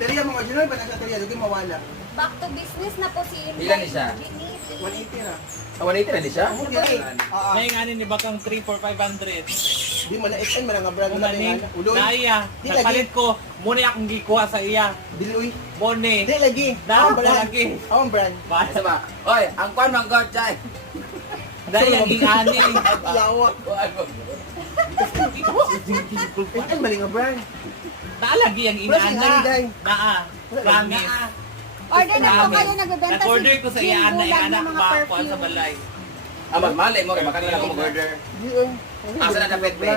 Teriya mga original ba nasa teriya? Dugay mawala. Back to business na po si Inday. Ilan? Binili. 180 ra. Ah, 180 na di siya? Diri. Ah, ah. May nga ni bakang 3 for 500. Di mo na XN man nga brand na nga. Uloy. naiya, Di ko, muna akong gikuha sa iya. Diloy. Mone. Di lagi. Na, brand. lagi. Ang brand. Asa ba? Oy, ang kwan mang god chay. Dahil ang ingani. Lawa. XN man nga brand. Naalagi ang anday. Naa. Promise. Order na po kayo nagbebenta Nag-order ko sa iya na Bulag ingana ng mga kuha sa perfume. balay. Ah, magmalay mo kay baka na ako mag-order. Oh. Asa na dapat, be?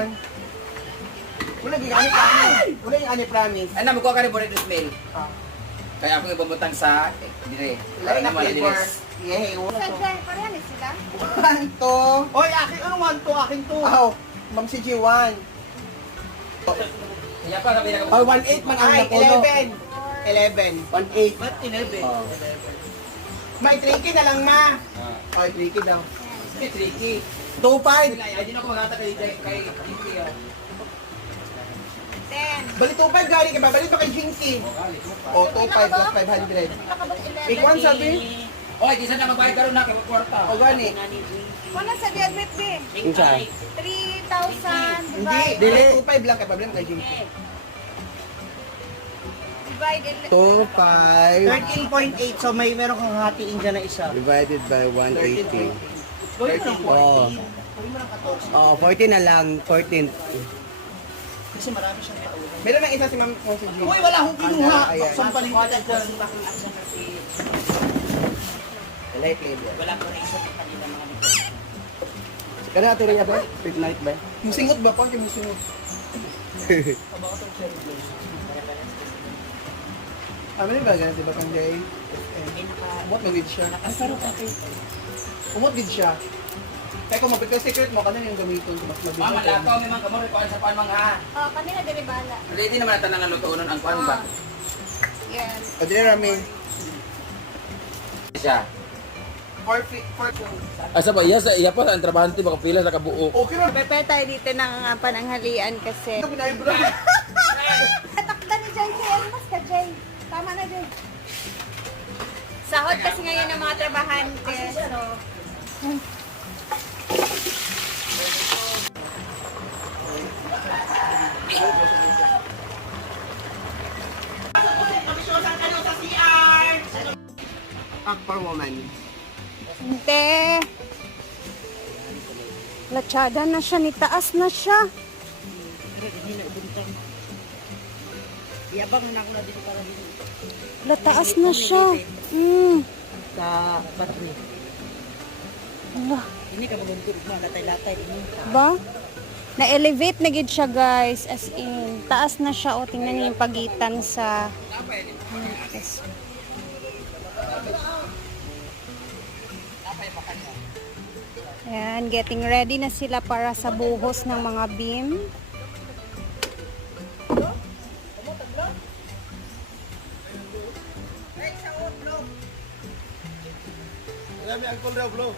Wala gigani promise. Wala yung ani promise. Ay na magkuha ka ni Boris Ismail. Ah. Kaya ako ibumutang sa dire. Lain na malinis. Yeah, wala to. Parehan eh sila? One to. Oy, akin, ano man to? Akin to. Aw, Ma'am si G1. Kaya pa sabi na Oh, 1.8 man ang Ay, napuno. 11. 11. 1.8. Ba't inebe? Oh. May tricky na lang, ma. Ay, tricky daw. Sige, tricky. 2.5. Sila, ay di na ako magata kay kay Jinky. ah. Ten. Bali 2.5 gari ka ba? Bali pa kay Jinky. O, 2.5 plus 500. Nakabot 11. Ikaw sabi? Oy, di sana magbayad karon na kay kwarta. O gani. Kung sa Diadmet B, Insa? 3,000 Hindi, divide, dili 2.5 lang kay problem kay Jinky. divide ele- 2.5 13.8. So may meron kang hatiin dyan na isa. Divided by 180. Gawin mo ng 14. Oo. Gawin mo ng 14. Oh, 14 na lang, 14. Kasi marami siyang tauhan. Meron lang isa si Ma'am mo si G. Uy, wala akong kinuha. Ayan, ayan. Dyan. Light flavor. Wala ko na isa Kana ato rin ba? Street night ba? Musingot ba pa? Kaya musingot. Ah, meron ba ganun si Bakang Jay? Umot na with siya. Ay, sarap ate. Umot with siya. Kaya kung mapit secret mo, kanan yung gamiton ko mas mabilis. Mama, lakaw may mga kamor kuan sa kuan mga ha. Oh, kanina diri bala. Ready naman na tanan nga lutuonon ang kuan ba? Yes. Dili rami. Siya. For, fi- for, Asa ba iya sa iya pa ang trabahante baka pila sa kabuo. okay na. Pepe tayo dito ng uh, pananghalian kasi. Ito pinay bro. Takda ni Jay Jay. Ano mas ka Jay? Tama na Jay. Sahod kasi ngayon ng mga trabahante. So, for woman. Hindi. Latsada na siya, nitaas na siya. Yabang na ako na din para din Lataas na siya. Mm. sa battery. Ala, Ini ka maguntur mo, latay-latay. Ini. ba? Na-elevate na gid siya guys. As in, taas na siya. O, tingnan niyo yung pagitan sa... Yes. Ayan, getting ready na sila para sa buhos ng mga beam. Dami ang kulra, bro.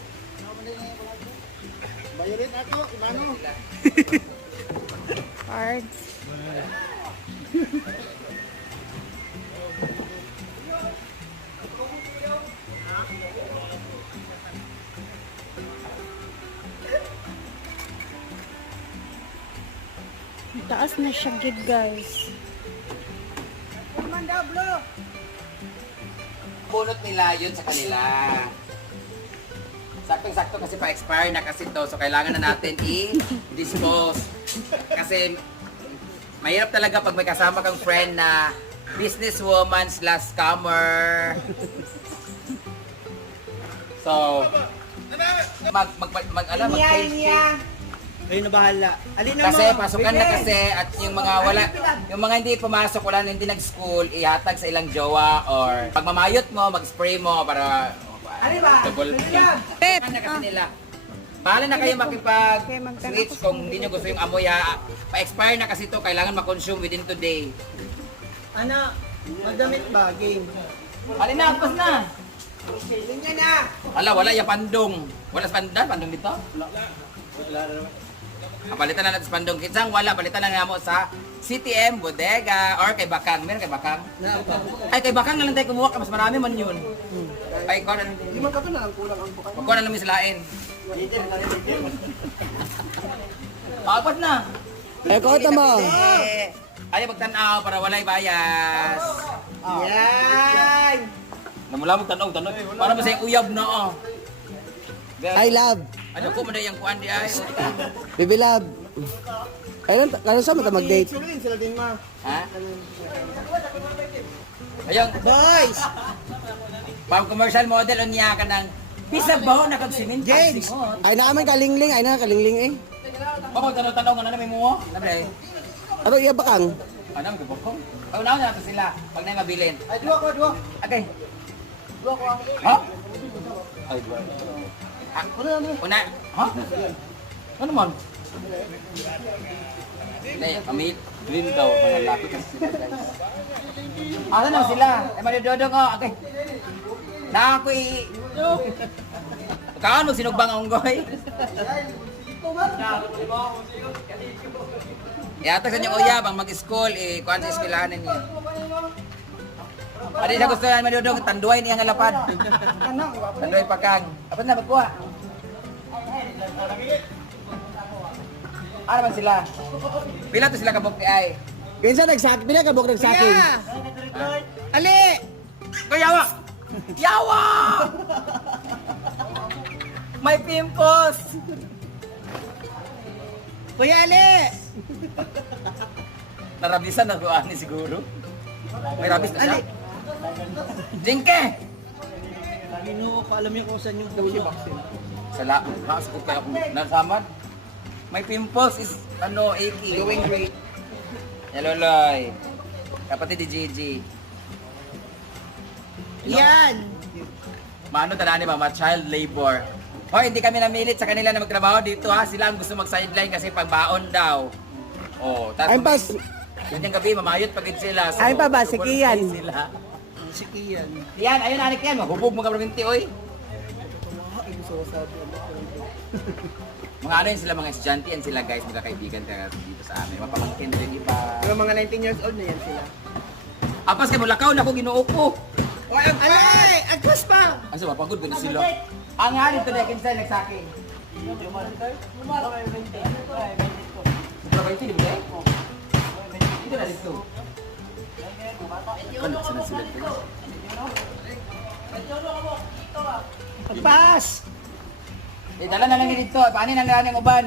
Bayarin ako, imano? Cards. Taas na siya gid guys. Bunot nila yun sa kanila. Saktong-sakto kasi pa-expire na kasi to. So kailangan na natin i-dispose. Kasi mahirap talaga pag may kasama kang friend na businesswoman slash scammer. So, mag, mag, mag, mag, alam, mag Kayo na bahala. Alin na kasi mo? pasukan na kasi at yung mga wala yung mga hindi pumasok wala na hindi nag-school ihatag sa ilang jowa or pag mamayot mo mag-spray mo para ano ba? Pep, na kasi nila. Bahala na kayo makipag Okay, magtanong switch kung hindi nyo gusto yung amoy ha. Pa-expire na kasi to kailangan ma-consume within today. Ano? Madamit ba? Game. Alin na, agpas na. Kailan niya na? Wala, wala yung pandong. Wala sa pandan, pandong dito? Ang palitan na natin sa pandong kitsang wala, palitan na nga mo sa CTM, Bodega, or kay Bakang. Meron kay Bakang? Ay, kay Bakang na lang tayo kumuha ka, mas marami man yun. Ay, ikaw na lang. Di man ka to na ang kulang ang bukay. Magkuha na lang silain. Apat na. Eh, kota mo. Ayaw magtanaw para walay bias. Yan! Namula mo tanaw, tanaw. Para masayang uyab na oh. I love. Ano ko man yung kuan di ay. Baby love. Kailan, kailan sa mata mag-date? Sulin sila din ma. Ha? Ayong, Boys! pang commercial model on niya ka ng Pisa ba na kag? James! Ay na kami kalingling, ay na kalingling eh. Bako tanaw-tanaw nga na may muho. Nabre. Ano iya bakang? Ano ang gabok Ay, unaw na natin sila. Pag na mabilin. Ay, duwa ko, duwa. Okay. Duwa ko ang... Ha? Ay, dua. Ah, una. Ha? Ano man? Hindi, pamil. Green daw, mga laki kasi sila guys. Ano na sila? Ay, manidodong ko. Okay. Na ako i... Kaan mo sinugbang ang unggoy? Yata sa inyong uyab, ang mag-school, eh, kuhan sa eskwelahanan niya. Adi na gusto yan manidodong, tanduay niya nga lapad. Tanduay pa kang. Apat na, magkuha. Ano man sila? Pila to sila kabok ni ay? Kinsa nagsak, pinakabok nagsaking. Ali! Kayawa! Yawa! May pimples! Kuya Ali! Narabisan na ko ani siguro. May rabis na siya. Jingke! Ginoo ko, alam niyo kung saan yung vaccine. Sala, nakasakot kaya ako nasamad. May pimples is ano, icky. Doing great. Hello, Loy. Kapatid ni Gigi. Yan! Maano tala ni Mama, child labor. Hoy, hindi kami namilit sa kanila na magtrabaho dito ha. Sila ang gusto mag-sideline kasi pagbaon daw. Oh, tapos Ay, pas, Yung gabi, mamayot pagid sila. So, Ay, pa ba, si tupon Kian? pa Sila. Si Kian. Yan, ayun anik yan. Mahubog mo ka minti, oy. Mga ano yun sila, mga estudyante yan sila guys, magkakaibigan ka dito sa amin. Mapamangkin din iba. Pero mga 19 years old na yan sila. Apas kay Mulakaw na ako ginuo ko. Ali! Agpas pa! Ano sa mapagod ko na sila. Ang nga dito na kinsa nagsaking. Sobra 20 di ba? eh? Dito na dito. Ano sila sila dito? Agpas! Eh, dala na lang dito. Paano na lang yung uban?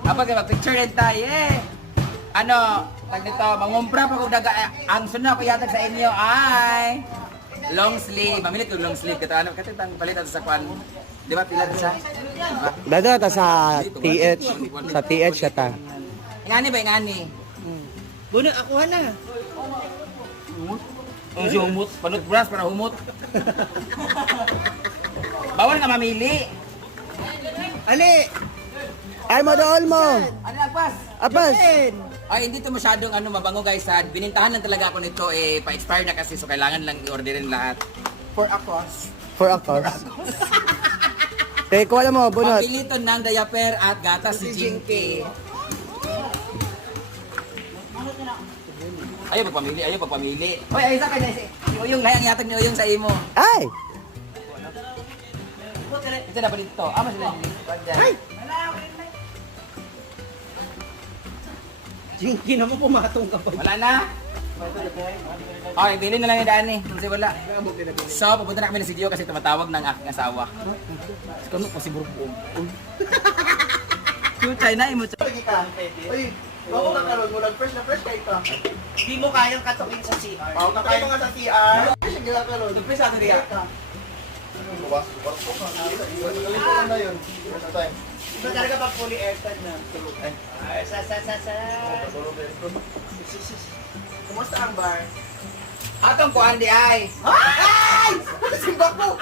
Kapag mag-picture rin tayo, eh. Ano, tag dito, mangumpra pa kung daga, eh, ang sunod ko yata sa inyo ay long sleeve. Mamilit ko long sleeve. Kata ano, kasi tang palitan sa kwan. Di ba, pila siya? Diba? dado ta sa TH, sa TH ta. Ingani ba, ingani? Bunot, akuha na. Ang si humot, panot brass para humot. Bawal nga mamili. Ali! Ay, mo. Ano na, pas? Apas. Ben! Ay, hindi to masyadong ano, mabango guys. Ha? Binintahan lang talaga ako nito. Eh, pa-expire na kasi. So, kailangan lang i-orderin lahat. For a cause. For a cause. Eh, kuha na mo, bunot. Pagpilitan ng diaper at gatas si Jinky. Ayaw pagpamili, ayaw pagpamili. Hoy, ay isa ka na si Uyong layang yatag ni Uyong sa imo. Ay! Ito na pa dito. Ah, mas lang Ay! Jinky naman pumatong ka pa. Wala na. Okay, bilhin na lang daan eh. Kasi wala. So, pupunta na kami ng studio kasi tumatawag ng aking asawa. Kano po si Burpo. Cute, na imo. Lagi ka. Uy, ako ka karon mo lang fresh na fresh kay ka. Di mo kayang katukin sa CR. Pao ka kayo nga sa CR. Fresh ang karon. Surprise ato diya. Iba talaga pag fully airtime na. Ay, sa sa sa sa. Kumusta ang bar? Atong kuan di ay. Ay! Simba ko!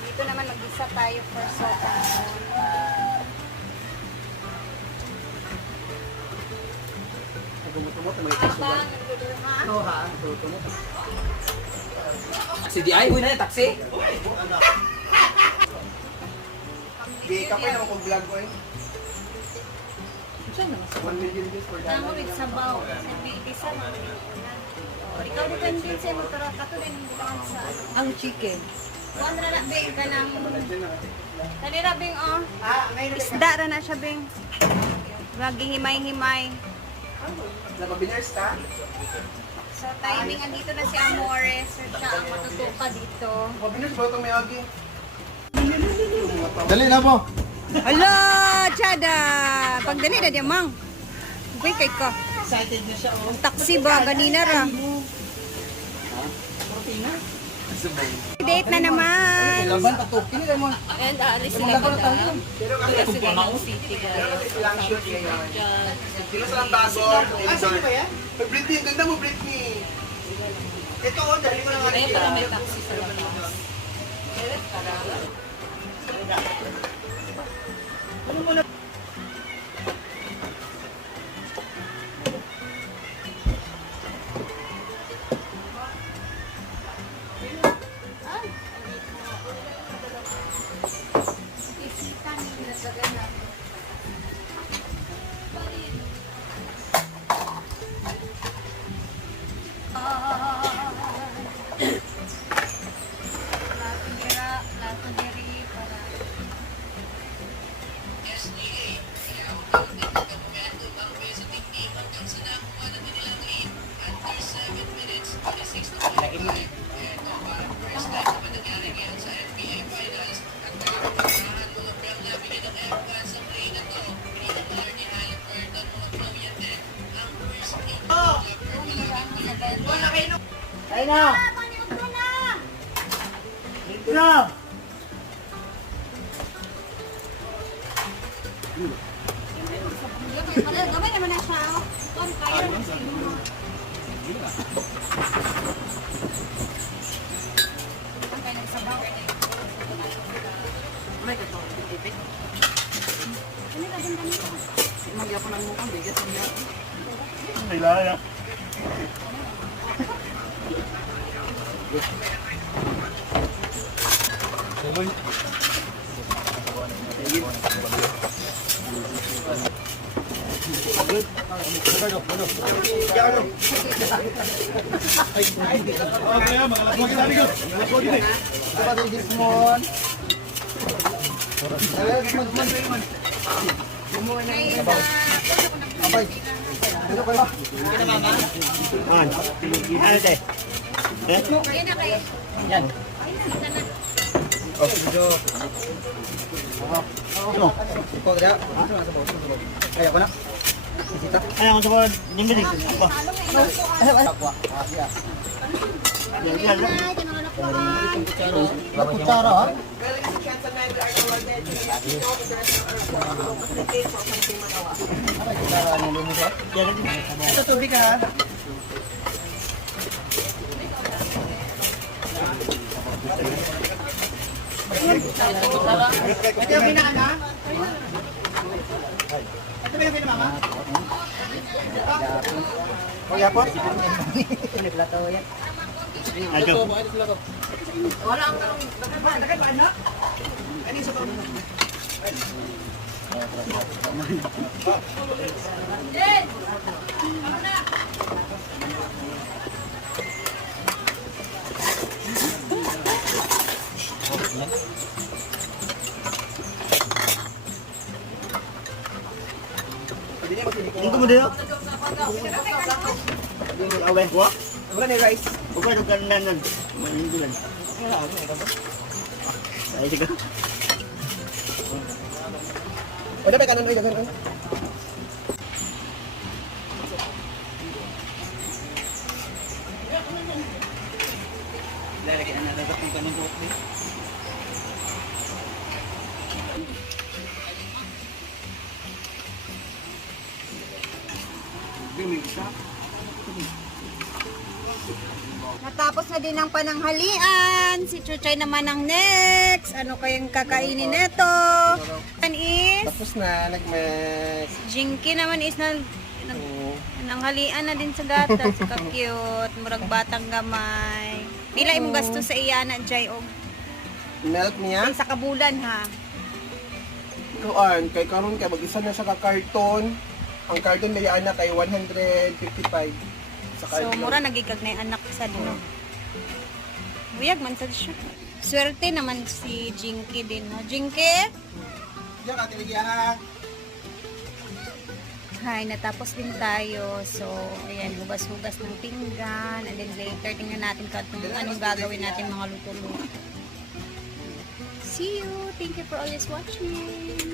Dito naman mag-isa tayo for sopa. Tumot-tumot na may kasugan. No ha? Si di huy na yung taxi. Di ka pa naman kung vlog ko eh. 1 million views for that. Namo sa Ikaw depende sa mo pero din hindi ka sa ang chicken. Kuan ra na bing kanang Kanira bing oh. Ah, ngayon Isda ra na siya bing. Lagi himay-himay. Napabiners ka? Sa timing andito na si Amores. So siya ang matutuka dito. Napabiners ba itong may agi? Dali na po. Hala, Chada! Pagdali na diya, mang. Uy, kay ka. excited na siya oh. Ang taxi ba? Ganina ra. Date na naman. Laban pa to. Kini mo. And aalis Sila ko na tayo. Pero kasi pero kasi silang shoot ngayon. Sino silang bago? Ah, sino ba yan? Britney, ang ganda mo Britney. Ito oh, dali mo lang nga rin. Ayun na! Dito na! Gamay naman na siya. Kon kaya na siya. Kailangan. Abay. Ano te? Kaya na kayo. Ano? Ikaw, Dra. Ayaw ko na. Ayaw ko sa mga nimbinig. Ako. Aqua. Ah, siya. Yan, yan. Kutsara, ha? Ito tubig, ha? Ito yung? Oh, yapon? Ayo. Wala ang tanong. Dagan ba? Anak? Ano yung sa tanong? Lingko mo dito. Awe. Wa. Wala ni rice. Uka do kanan. Malingko lang. Ay sige. O, dapat kanon, oy, dagan, oy. Lalagyan na natin kung ganun po. Natapos na pananghalian. Si Chuchay naman ang next. Ano kayang kakainin neto? Yan is, Tapos na, nag-mess. Jinky naman is na, nag, nanghalian na din sa gatas. Ka-cute. Murag batang gamay. Pila imong gasto sa iya na, Jay, og Milk niya. sa kabulan, ha? Kuan, kay karon kay mag-isa na siya ka karton. Ang carton may anak kay 155. Sa So, mura nagigag na yung anak sa dino. Buyag man sa siya. Swerte naman si Jinky din, no? Jinky? Diyan ka, tiligya ha. Hi, natapos din tayo. So, ayan, hugas-hugas ng pinggan. And then later, tingnan natin kung anong gagawin natin mga luto-luto. See you! Thank you for always watching!